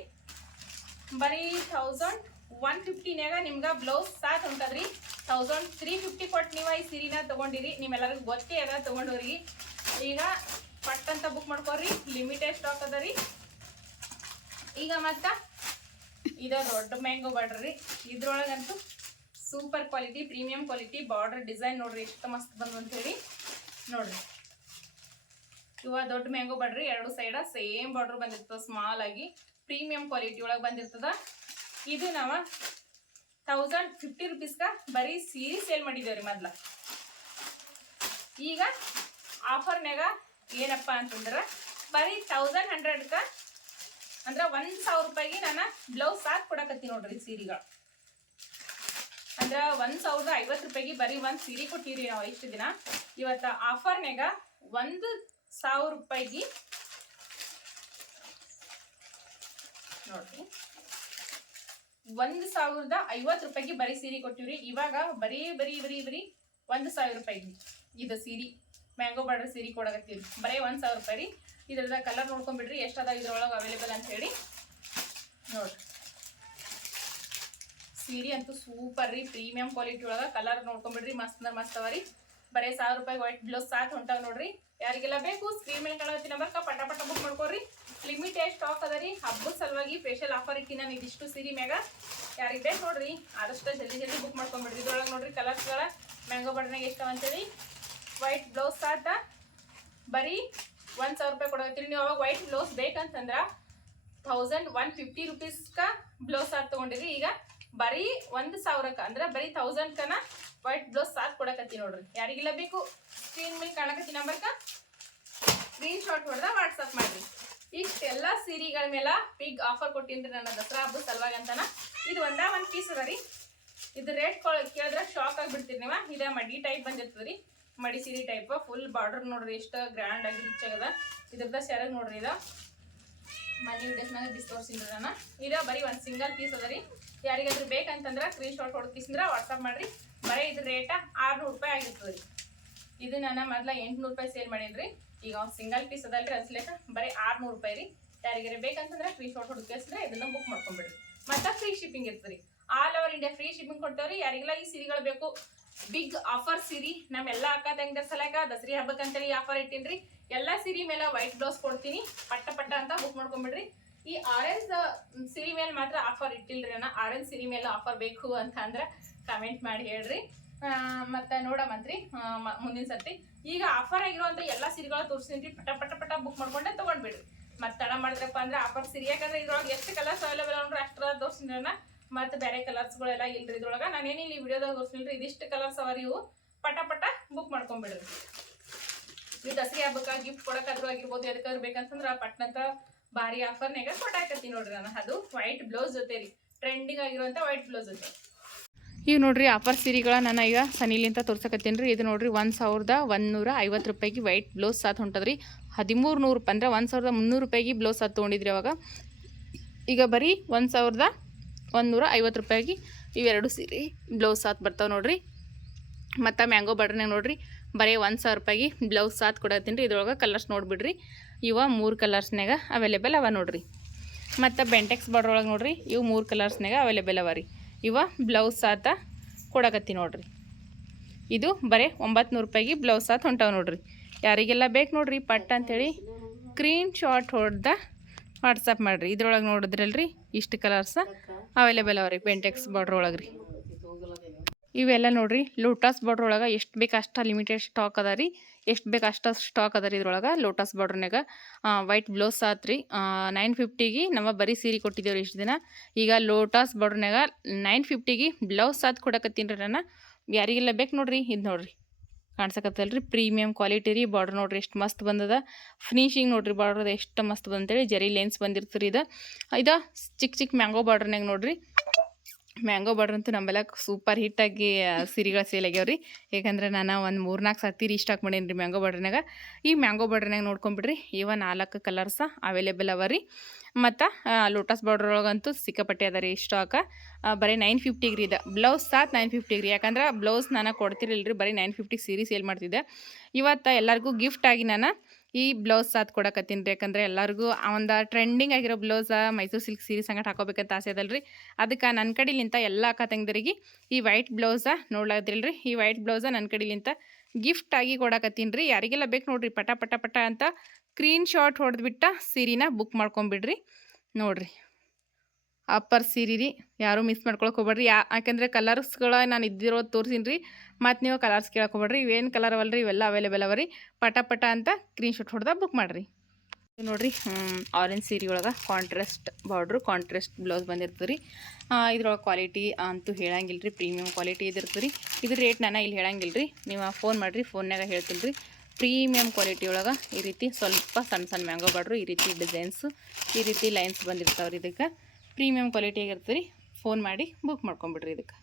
[SPEAKER 1] ಬರೀ ಥೌಸಂಡ್ ಒನ್ ಫಿಫ್ಟಿನ್ಯಾಗ ನಿಮ್ಗೆ ಬ್ಲೌಸ್ ಸಾತ್ ಹೊಂಟದ್ರಿ ಥೌಸಂಡ್ ತ್ರೀ ಫಿಫ್ಟಿ ಕೊಟ್ಟು ನೀವು ಈ ಸೀರೆನ ತಗೊಂಡಿರಿ. ನಿಮ್ಮೆಲ್ಲರಿಗೂ ಗೊತ್ತೇ ಅದ ತಗೊಂಡವ್ರಿಗೆ ಈಗ ಪಟ್ ಅಂತ ಬುಕ್ ಮಾಡ್ಕೊರಿ. ಲಿಮಿಟೆಡ್ ಸ್ಟಾಕ್ ಅದ ರೀ. ಈಗ ಮತ್ತ ಇದ ದೊಡ್ಡ mango border ಇದ್ರೊಳಗಂತೂ super quality premium quality border design ನೋಡ್ರಿ, ಎಷ್ಟು ಮಸ್ತ್ ಬಂದು ಅಂತ ಹೇಳಿ ನೋಡ್ರಿ. ಇವ ದೊಡ್ಡ ಮ್ಯಾಂಗೋ ಬಾರ್ಡ್ರಿ ಎರಡು ಸೈಡ ಸೇಮ್ ಬಾರ್ಡರ್ ಬಂದಿರ್ತದ ಸ್ಮಾಲ್ ಆಗಿ ಪ್ರೀಮಿಯಂ ಕ್ವಾಲಿಟಿ ಒಳಗೆ ಬಂದಿರ್ತದ. ಇದು ನಾವ ತೌಸಂಡ್ ಫಿಫ್ಟಿ ರುಪೀಸ್ಗ ಬರೀ ಸೀರೆ ಸೇಲ್ ಮಾಡಿದ್ದೇವ್ರಿ ಮೊದ್ಲ. ಈಗ ಆಫರ್ನ್ಯಾಗ ಏನಪ್ಪ ಅಂತಂದ್ರ ಬರೀ ತೌಸಂಡ್ ಹಂಡ್ರೆಡ್ಕ ಅಂದ್ರ ಒಂದ್ ಸಾವಿರ ರೂಪಾಯಿಗೆ ನಾನು ಬ್ಲೌಸ್ ಸಾಕ್ ಕೊಡಕತ್ತೀನಿ ನೋಡ್ರಿ ಸೀರೆಗಳು. ಅಂದ್ರ ಒಂದ್ ಸಾವಿರದ ಐವತ್ತು ರೂಪಾಯಿಗೆ ಬರೀ ಒಂದ್ ಸೀರೆ ಕೊಟ್ಟಿರಿ ನಾವು ಇಷ್ಟು ದಿನ. ಇವತ್ತ ಆಫರ್ನ್ಯಾಗ ಒಂದು ಸಾವಿರ ರೂಪಾಯಿಗೆ ನೋಡ್ರಿ. ಒಂದ್ ಸಾವಿರದ ಐವತ್ತು ರೂಪಾಯಿಗೆ ಬರೀ ಸೀರೆ ಕೊಟ್ಟಿವ್ರಿ. ಇವಾಗ ಬರೀ ಬರೀ ಬರೀ ಬರೀ ಒಂದ್ ಸಾವಿರ ರೂಪಾಯಿಗೆ ಇದು ಸೀರೆ. ಮ್ಯಾಂಗೋ ಬಾರ್ಡರ್ ಸೀರೆ ಕೊಡಕತ್ತೀವಿ ಬರೀ ಒಂದ್ ಸಾವಿರ ರೂಪಾಯಿ ರೀ. ಇದ್ರದ ಕಲರ್ ನೋಡ್ಕೊಂಡ್ಬಿಡ್ರಿ ಎಷ್ಟದ ಇದ್ರೊಳಗೆ ಅವೈಲೇಬಲ್ ಅಂತ ಹೇಳಿ. ನೋಡ್ರಿ. ಸೀರೆ ಅಂತೂ ಸೂಪರ್ ರೀ ಪ್ರೀಮಿಯಂ ಕ್ವಾಲಿಟಿ ಒಳಗೆ ಕಲರ್ ನೋಡ್ಕೊಂಡ್ಬಿಡ್ರಿ, ಮಸ್ತ್ ಮಸ್ತ್ ಅವ ರೀ. ಬರೀ ಸಾವಿರ ರೂಪಾಯಿ ವೈಟ್ ಬ್ಲೌಸ್ ಸಾತ್ ಹೊಂಟಾವ್ ನೋಡ್ರಿ. ಯಾರಿಗೆಲ್ಲ ಬೇಕು ಸ್ಕ್ರೀನ್ ಮೇಲೆ ಕಾಣತ್ತಿ ನಂಬರ್ಕ ಪಟ ಬುಕ್ ಮಾಡ್ಕೊಡ್ರಿ. ಲಿಮಿಟೆಡ್ ಸ್ಟಾಕ್ ಅದ ರೀ, ಹಬ್ಬದ ಸಲುವಾಗಿ ಸ್ಪೆಷಲ್ ಆಫರ್ ಇಟ್ಟಿ ನಾನು ಇದಿಷ್ಟು ಸೀರೆ ಮ್ಯಾಗ. ಯಾರಿಗೆ ಬೇಕು ನೋಡ್ರಿ, ಆದಷ್ಟು ಜಲ್ದಿ ಜಲ್ದಿ ಬುಕ್ ಮಾಡ್ಕೊಂಡ್ಬಿಡ್ರಿ. ಇದ್ರೊಳಗೆ ನೋಡ್ರಿ ಕಲರ್ಸ್ಗಳ ಮ್ಯಾಂಗೋ ಬಡ್ನಾಗ ಎಷ್ಟವ ಅಂತೇಳಿ. ವೈಟ್ ಬ್ಲೌಸ್ ಸಾಟ ಬರೀ ಒಂದ್ ಸಾವಿರ ರೂಪಾಯಿ ಕೊಡತ್ತೀರಿ ನೀವು ಅವಾಗ ವೈಟ್ ಬ್ಲೌಸ್ ಬೇಕಂತಂದ್ರೆ ಥೌಸಂಡ್ ಒನ್ ಫಿಫ್ಟಿ ರುಪೀಸ್ಕ ಬ್ಲೌಸ್ ಸಾತ್ ತಗೊಂಡಿರಿ. ಈಗ ಬರೀ ಒಂದು ಸಾವಿರಕ್ಕ, ಅಂದ್ರೆ ಬರೀ ತೌಸಂಡ್ ಕನ ವೈಟ್ ಬ್ಲೌಸ್ ಸಾಕು ಕೊಡಕತ್ತಿ ನೋಡ್ರಿ. ಯಾರಿಗಿಲ್ಲ ಬೇಕು? ಸ್ಕ್ರೀನ್ ಮೇಲೆ ಕಾಣಕತ್ತಿ ನಂಬರ್ಕ ಸ್ಕ್ರೀನ್ ಶಾಟ್ ಹೊಡೆದ ವಾಟ್ಸಪ್ ಮಾಡ್ರಿ. ಇಷ್ಟೆಲ್ಲ ಸೀರೆಗಳ ಮೇಲೆ ಬಿಗ್ ಆಫರ್ ಕೊಟ್ಟಿನ್ರಿ ನನ್ನ ದಸರಾ ಹಬ್ಬದ ಸಲುವಾಗಿ ಅಂತಾನ ಇದು ಒಂದ ಒಂದ್ ಪೀಸ್ ಅದ ರೀ ಇದು ರೇಟ್ ಕೇಳಿದ್ರೆ ಶಾಕ್ ಆಗ್ಬಿಡ್ತೀರಿ ನೀವ. ಇದೇ ಮಡಿ ಟೈಪ್ ಬಂದಿರ್ತದ್ರಿ. ಮಡಿ ಸೀರೆ ಟೈಪ್ ಫುಲ್ ಬಾರ್ಡರ್ ನೋಡ್ರಿ, ಎಷ್ಟು ಗ್ರ್ಯಾಂಡ್ ಆಗಿ ರಿಚ್ ಆಗದ. ಇದ್ರದ ಸೆರಗ್ ನೋಡ್ರಿ ಇದ. ಮನಿ ವಿಡಿಯೋಸ್ನಾಗ ತೋರ್ಸಿನ್ರಿ ನಾನು ಇದ ಬರೀ ಒಂದು ಸಿಂಗಲ್ ಪೀಸ್ ಅದ ರೀ. ಯಾರಿಗಾದ್ರೂ ಬೇಕಂತಂದ್ರ ಸ್ಕ್ರೀನ್ ಶಾಟ್ ಹೊಡ್ಕಿಸಿದ್ರ ವಾಟ್ಸಪ್ ಮಾಡ್ರಿ. ಬರೀ ಇದ್ರ ರೇಟ ಆರ್ನೂರು ರೂಪಾಯಿ ಆಗಿರ್ತದೆ ರೀ. ಇದು ನಾನು ಮೊದಲ ಎಂಟುನೂರು ರೂಪಾಯಿ ಸೇಲ್ ಮಾಡಿದ್ರಿ. ಈಗ ಒಂದು ಸಿಂಗಲ್ ಪೀಸ್ ಅದಲ್ರಿ ಅನ್ಸ್ಲೇಕ ಬರೀ ಆರ್ನೂರು ರೂಪಾಯಿ ರೀ. ಯಾರಿಗಾರ ಬೇಕಂತಂದ್ರೆ ಸ್ಕ್ರೀನ್ ಶಾಟ್ ಹುಡುಕಿಸಿದ್ರೆ ಇದನ್ನ ಬುಕ್ ಮಾಡ್ಕೊಂಡ್ಬಿಡ್ರಿ ಮತ್ತೆ ಫ್ರೀ ಶಿಪ್ಪಿಂಗ್ ಇರ್ತದೆ all over India free shipping ಕೊಡ್ತೇವ್ರಿ ಯಾರಿಗೆಲ್ಲ ಈ ಸೀರೆಗಳು ಬೇಕು ಬಿಗ್ ಆಫರ್ ಸೀರಿ ನಮ್ಮ ಎಲ್ಲ ಅಕ್ಕ ತಂಗಿರ ಸಲಕ ದಸರಿ ಹಬ್ಬಕ್ಕೆ ಅಂತೇಳಿ ಆಫರ್ ಇಟ್ಟಿನ್ರಿ. ಎಲ್ಲ ಸೀರಿ ಮೇಲೆ ವೈಟ್ ಬ್ಲೌಸ್ ಕೊಡ್ತೀನಿ. ಪಟ್ಟ ಪಟ್ಟ ಅಂತ ಬುಕ್ ಮಾಡ್ಕೊಂಡ್ಬಿಡ್ರಿ ಈ ಆರೆಂಜ್ ಸೀರೆ ಮೇಲೆ ಮಾತ್ರ ಆಫರ್ ಇಟ್ಟಿಲ್ರಿ ಅಣ್ಣ. ಆರೆಂಜ್ ಸೀರೆ ಮೇಲೆ ಆಫರ್ ಬೇಕು ಅಂತ ಅಂದ್ರೆ ಕಮೆಂಟ್ ಮಾಡಿ ಹೇಳ್ರಿ. ಮತ್ತೆ ನೋಡಮಂತ್ರಿ ಮುಂದಿನ ಸರ್ತಿ. ಈಗ ಆಫರ್ ಆಗಿರುವಂತ ಎಲ್ಲಾ ಸೀರೆಗಳ ತೋರಿಸ್ತೀನಿ ಪಟ ಪಟ ಪಟ ಬುಕ್ ಮಾಡ್ಕೊಂಡೆ ತಗೊಂಡ್ಬಿಡ್ರಿ. ಮತ್ತೆ ತಡ ಮಾಡಿದ್ರಪ್ಪ ಅಂದ್ರೆ ಆಫರ್ ಸಿರಿ ಯಾಕಂದ್ರೆ ಇದ್ರೊಳಗೆ ಎಷ್ಟು ಕಲರ್ಸ್ ಅವೈಲೇಬಲ್ ಅಂದ್ರೆ ಅಷ್ಟರ ತೋರಿಸಿದ್ರನ ಮತ್ತೆ ಬೇರೆ ಕಲರ್ಸ್ಗಳೆಲ್ಲ ಇಲ್ರಿ ಇದ್ರೊಳಗ. ನಾನೇನಿಲ್ಲ ಈ ವಿಡಿಯೋದಾಗ ತೋರಿಸಿಲ್ರಿ, ಇದಿಷ್ಟು ಕಲರ್ಸ್ ಅವ ಇವು. ಪಟ ಪಟ ಬುಕ್ ಮಾಡ್ಕೊಂಡ್ಬಿಡ್ರಿ ಈ ದಸರಿ ಹಬ್ಬಕ್ಕೆ ಗಿಫ್ಟ್ ಕೊಡೋಕ್ಕಾದ್ರೂ ಆಗಿರ್ಬೋದು ಬೇಕಂತಂದ್ರೆ ಆ ಪಟ್ನಂತ ಭಾರಿ ಆಫರ್ನಾಗ ಕೊಟ್ಟಾಕತ್ತೀನಿ ನೋಡ್ರಿ ನಾನು. ಅದು ವೈಟ್ ಬ್ಲೌಸ್ ಜೊತೆ ರೀ. ಟ್ರೆಂಡಿಂಗ್ ಆಗಿರುವಂಥ ವೈಟ್ ಬ್ಲೌಸ್ ಜೊತೆ. ಇವು ನೋಡ್ರಿ ಆಫರ್ ಸೀರೆಗಳ ನಾನು ಈಗ ಸನಿಲಿಂತ ತೋರ್ಸಕತ್ತೀನಿ ರೀ. ಇದು ನೋಡ್ರಿ ಒಂದು ಸಾವಿರದ ಒಂದೂರ ಐವತ್ತು ರೂಪಾಯಿಗೆ ವೈಟ್ ಬ್ಲೌಸ್ ಸಾತ್ ಹೊಂಟದ್ರಿ. ಹದಿಮೂರು ನೂರು ರೂಪಾಯಿ ಅಂದರೆ ಒಂದು ಸಾವಿರದ ಮುನ್ನೂರು ರೂಪಾಯಿಗೆ ಬ್ಲೌಸ್ ಸಾತ್ ತೊಗೊಂಡಿದ್ರಿ ಅವಾಗ. ಈಗ ಬರೀ ಒಂದು ಸಾವಿರದ ಒಂದೂರ ಐವತ್ತು ರೂಪಾಯಿಗೆ ಇವೆರಡು ಸೀರೆ. ಬ್ಲೌಸ್ ಸಾತ್ ಬರ್ತಾವೆ ನೋಡಿರಿ. ಮತ್ತು ಮ್ಯಾಂಗೋ ಬಟರ್ನಾಗ ನೋಡಿರಿ. ಬರೀ ಒಂದು ಸಾವಿರ ರೂಪಾಯಿಗೆ ಬ್ಲೌಸ್ ಸಾತ್ ಕೊಡತ್ತೀನಿ ರೀ. ಇದ್ರೊಳಗೆ ಕಲರ್ಸ್ ನೋಡಿಬಿಡ್ರಿ. ಇವ ಮೂರು ಕಲರ್ಸ್ನಾಗ ಅವೈಲೇಬಲ್ ಅವ ನೋಡ್ರಿ. ಮತ್ತು ಬೆಂಟೆಕ್ಸ್ ಬಾರ್ಡ್ರ್ ಒಳಗೆ ನೋಡ್ರಿ. ಇವು ಮೂರು ಕಲರ್ಸ್ನಾಗ ಅವೈಲೇಬಲ್ ಅವ ರೀ. ಇವ ಬ್ಲೌಸ್ ಸಾತ ಕೊಡಕತ್ತಿ ನೋಡಿರಿ. ಇದು ಬರೇ ಒಂಬತ್ತು ನೂರು ರೂಪಾಯಿಗೆ ಬ್ಲೌಸ್ ಸಾತ್ ಹೊಂಟಾವ ನೋಡಿರಿ. ಯಾರಿಗೆಲ್ಲ ಬೇಕು ನೋಡಿರಿ. ಪಟ್ ಅಂಥೇಳಿ ಸ್ಕ್ರೀನ್ ಶಾಟ್ ಹೊಡೆದ ವಾಟ್ಸಪ್ ಮಾಡಿರಿ. ಇದ್ರೊಳಗೆ ನೋಡಿದ್ರಲ್ರಿ? ಇಷ್ಟು ಕಲರ್ಸ ಅವೈಲೇಬಲ್ ಅವ್ರಿ ಪೆಂಟೆಕ್ಸ್ ಬಾರ್ಡ್ರ್ ಒಳಗೆ ರೀ ಇವೆಲ್ಲ ನೋಡ್ರಿ ಲೋಟಸ್ ಬಾರ್ಡ್ರ್ ಒಳಗೆ ಎಷ್ಟು ಬೇಕು ಅಷ್ಟು ಲಿಮಿಟೆಡ್ ಸ್ಟಾಕ್ ಅದ ರೀ. ಎಷ್ಟು ಬೇಕು ಅಷ್ಟು ಸ್ಟಾಕ್ ಅದ ರೀ ಇದ್ರೊಳಗೆ ಲೋಟಸ್ ಬಾರ್ಡ್ರ್ನಾಗ ವೈಟ್ ಬ್ಲೌಸ್ ಆತ್ರಿ. ನೈನ್ ಫಿಫ್ಟಿಗೆ ನಮ್ಮ ಬರೀ ಸೀರೆ ಕೊಟ್ಟಿದ್ದೇವೆ ಇಷ್ಟು ದಿನ. ಈಗ ಲೋಟಸ್ ಬಾರ್ಡ್ರ್ನಾಗ ನೈನ್ ಫಿಫ್ಟಿಗೆ ಬ್ಲೌಸ್ ಆತು ಕೊಡಕತ್ತೀನಿ ರೀ ನಾನು ಯಾರಿಗೆಲ್ಲ ಬೇಕು ನೋಡ್ರಿ, ಇದು ನೋಡ್ರಿ. ಕಾಣ್ಸಕತ್ತಲ್ರಿ. ಪ್ರೀಮಿಯಮ್ ಕ್ವಾಲಿಟಿ ರೀ. ಬಾರ್ಡ್ರ್ ನೋಡ್ರಿ ಎಷ್ಟು ಮಸ್ತ್ ಬಂದದ. ಫಿನಿಶಿಂಗ್ ನೋಡ್ರಿ ಬಾರ್ಡ್ರ್ ಎಷ್ಟು ಮಸ್ತ್ ಬಂತೇಳಿ. ಜರಿ ಲೆನ್ಸ್ ಬಂದಿರ್ತರಿ ಇದು. ಇದು ಚಿಕ್ಕ ಚಿಕ್ಕ ಮ್ಯಾಂಗೋ ಬಾರ್ಡ್ರ್ನಾಗ ನೋಡ್ರಿ. ಮ್ಯಾಂಗೋ ಬಾರ್ಡ್ರ್ ಅಂತೂ ನಮ್ಮೆಲ್ಲ ಸೂಪರ್ ಹಿಟ್ಟಾಗಿ ಸೀರೆಗಳು ಸೇಲ್ ಆಗ್ಯಾವ ರೀ ಯಾಕಂದ್ರೆ ನಾನು ಒಂದು ಮೂರ್ನಾಲ್ಕು ಸರ್ತಿ ರೀಸ್ಟಾಕ್ ಮಾಡೀನಿ ರೀ ಮ್ಯಾಂಗೋ ಬಾರ್ಡ್ರ್ನಾಗ ಈ ಮ್ಯಾಂಗೋ ಬಾರ್ಡ್ರ್ನಾಗ ನೋಡ್ಕೊಂಬಿಡ್ರಿ. ಇವ ನಾಲ್ಕು ಕಲರ್ಸ ಅವೈಲೇಬಲ್ ಅವ ರೀ. ಮತ್ತು ಲೋಟಸ್ ಬಾರ್ಡ್ರ್ ಒಳಗಂತೂ ಸಿಕ್ಕಾಪಟ್ಟೆ ಅದ ರೀ ಸ್ಟಾಕ ಬರೀ ನೈನ್ ಫಿಫ್ಟಿಗೆ ರೀ ಇದೆ. ಬ್ಲೌಸ್ ಸಾತ್ ನೈನ್ ಫಿಫ್ಟಿಗೆ ರೀ ಯಾಕಂದ್ರೆ ಬ್ಲೌಸ್ ನಾನು ಕೊಡ್ತಿರಲಿಲ್ಲ ರೀ ಬರೀ ನೈನ್ ಫಿಫ್ಟಿಗೆ ಸೀರೆ ಸೇಲ್ ಮಾಡ್ತಿದ್ದೆ. ಇವತ್ತು ಎಲ್ಲರಿಗೂ ಗಿಫ್ಟ್ ಆಗಿ ನಾನು ಈ ಬ್ಲೌಸ್ ಸಾತ್ ಕೊಡಕತ್ತೀನಿ ರೀ, ಯಾಕಂದ್ರೆ ಎಲ್ಲರಿಗೂ ಒಂದು ಟ್ರೆಂಡಿಂಗ್ ಆಗಿರೋ ಬ್ಲೌಸ ಮೈಸೂರು ಸಿಲ್ಕ್ ಸೀರೆ ಸಂಗಟ ಹಾಕೋಬೇಕಂತ ಆಸೆ ಅದಲ್ರಿ. ಅದಕ್ಕೆ ನನ್ನ ಕಡೆಲಿಂತ ಎಲ್ಲ ಅಕ್ಕ ಈ ವೈಟ್ ಬ್ಲೌಸ ನೋಡ್ಲಾದ್ರಿಲ್ರಿ ಈ ವೈಟ್ ಬ್ಲೌಸ ನನ್ನ ಕಡೆಲಿಂತ ಗಿಫ್ಟ್ ಆಗಿ ಕೊಡಕತ್ತೀನಿ ರೀ. ಯಾರಿಗೆಲ್ಲ ಬೇಕು ನೋಡ್ರಿ, ಪಟ ಪಟ ಪಟ ಅಂತ ಸ್ಕ್ರೀನ್ ಶಾಟ್ ಹೊಡೆದ್ಬಿಟ್ಟ ಸೀರೆನ ಬುಕ್ ಮಾಡ್ಕೊಂಬಿಡ್ರಿ. ನೋಡ್ರಿ. ಅಪ್ಪರ್ ಸೀರೆ ರೀ. ಯಾರೂ ಮಿಸ್ ಮಾಡ್ಕೊಳಕ್ಕೆ ಹೋಗ್ಬೇಡ್ರಿ. ಯಾ, ಯಾಕೆಂದರೆ ಕಲರ್ಸ್ಗಳ ನಾನು ಇದ್ದಿರೋದು ತೋರಿಸಿನಿ ರೀ ಮತ್ತು ನೀವು ಕಲರ್ಸ್ ಕೇಳಕ್ಕೆ ಹೋಗ್ಬೇಡ್ರಿ ಇವೇನು ಕಲರ್ ಅವಲ್ರಿ? ಇವೆಲ್ಲ ಅವೈಲೇಬಲ್ ಅವ ರೀ ಪಟ ಪಟ ಅಂತ ಸ್ಕ್ರೀನ್ ಶಾಟ್ ಹೊಡೆದ ಬುಕ್ ಮಾಡಿರಿ. ನೋಡಿರಿ ನೋಡ್ರಿ ಆರೆಂಜ್ ಸೀರೆ ಒಳಗೆ ಕಾಂಟ್ರಾಸ್ಟ್ ಬಾರ್ಡ್ರು ಕಾಂಟ್ರಾಸ್ಟ್ ಬ್ಲೌಸ್ ಬಂದಿರ್ತದೆ ರೀ ಇದ್ರೊಳಗೆ ಕ್ವಾಲಿಟಿ ಅಂತೂ ಹೇಳಂಗಿಲ್ಲ ರೀ ಪ್ರೀಮಿಯಮ್ ಕ್ವಾಲಿಟಿ ಇದಿರ್ತದೆ ರೀ ಇದ್ರ ರೇಟ್ ನಾನು ಇಲ್ಲಿ ಹೇಳಂಗಿಲ್ಲ ರೀ ನೀವು ಫೋನ್ ಮಾಡಿರಿ. ಫೋನ್ನಾಗ ಹೇಳ್ತೀನಿ ರೀ ಪ್ರೀಮಿಯಮ್ ಕ್ವಾಲಿಟಿ ಒಳಗೆ ಈ ರೀತಿ ಸ್ವಲ್ಪ ಸಣ್ಣ ಸಣ್ಣ ಮ್ಯಾಂಗೋ ಬಾಡ್ರು ಈ ರೀತಿ ಡಿಸೈನ್ಸು, ಈ ರೀತಿ ಲೈನ್ಸ್ ಬಂದಿರ್ತಾವ್ರಿ ಇದಕ್ಕೆ. ಪ್ರೀಮಿಯಮ್ ಕ್ವಾಲಿಟಿ ಆಗಿರ್ತದೆ ರೀ ಫೋನ್ ಮಾಡಿ ಬುಕ್ ಮಾಡ್ಕೊಂಬಿಡ್ರಿ ಇದಕ್ಕೆ.